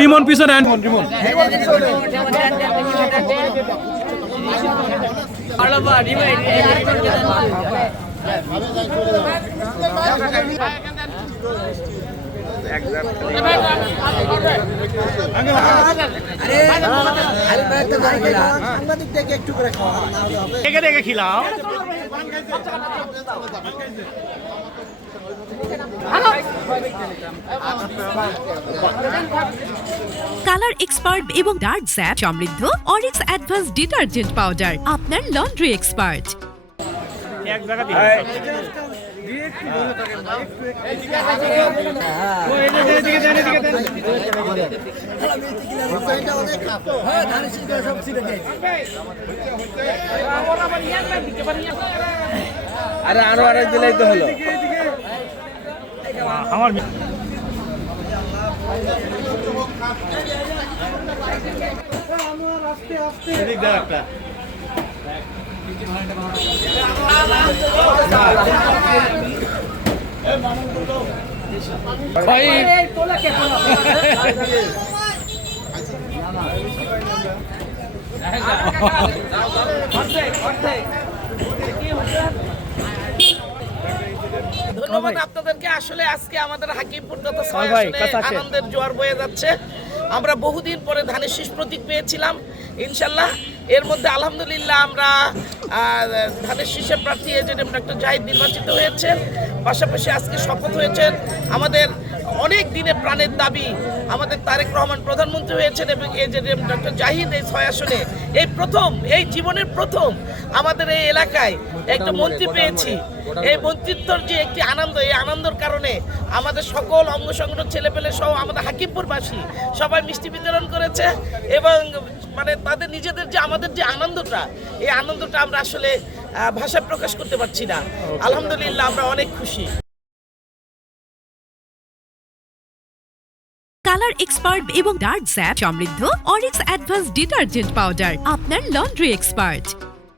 রিমন পিছনে রিমন দেখে খিলাও colour expert এবং ডার্ক স্যাপ সমৃদ্ধ অরিক্স অ্যাডভান্স ডিটারজেন্ট পাউডার আপনার লন্ড্রি এক্সপার্ট। এক জায়গা দিয়ে আরে আরো আরেক দিলেই তো হলো আমার ধন্যবাদ আপনাদেরকে। আসলে আজকে আমাদের হাকিমপুর তথা আনন্দের জোয়ার বয়ে যাচ্ছে। আমরা বহুদিন পরে ধানের শীষ প্রতীক পেয়েছিলাম, ইনশাল্লাহ এর মধ্যে আলহামদুলিল্লাহ আমরা ধানের শীষের প্রার্থী এজেডএম ডক্টর জাহিদ নির্বাচিত হয়েছেন। পাশাপাশি আজকে শপথ হয়েছেন আমাদের অনেক দিনের প্রাণের দাবি আমাদের তারেক রহমান প্রধানমন্ত্রী হয়েছেন এবং এজেডএম ডক্টর জাহিদ এই 6 আসনে এই প্রথম, এই জীবনের প্রথম আমাদের এই এলাকায় একটা মন্ত্রী পেয়েছি। এই মন্ত্রিত্বর যে একটি আনন্দ, এই আনন্দের কারণে আমাদের সকল অঙ্গ সংগঠন ছেলেপেলে সহ আমাদের হাকিমপুরবাসী সবাই মিষ্টি বিতরণ করেছে এবং মানে তাদের নিজেদের যে আমাদের যে আনন্দটা, এই আনন্দটা আমরা আসলে ভাষায় প্রকাশ করতে পারছি না। আলহামদুলিল্লাহ আমরা অনেক খুশি। কালার এক্সপার্ট এবং ডার্ক স্যাপ সমৃদ্ধ অরিক্স অ্যাডভান্স ডিটারজেন্ট পাউডার আপনার লন্ড্রি এক্সপার্ট।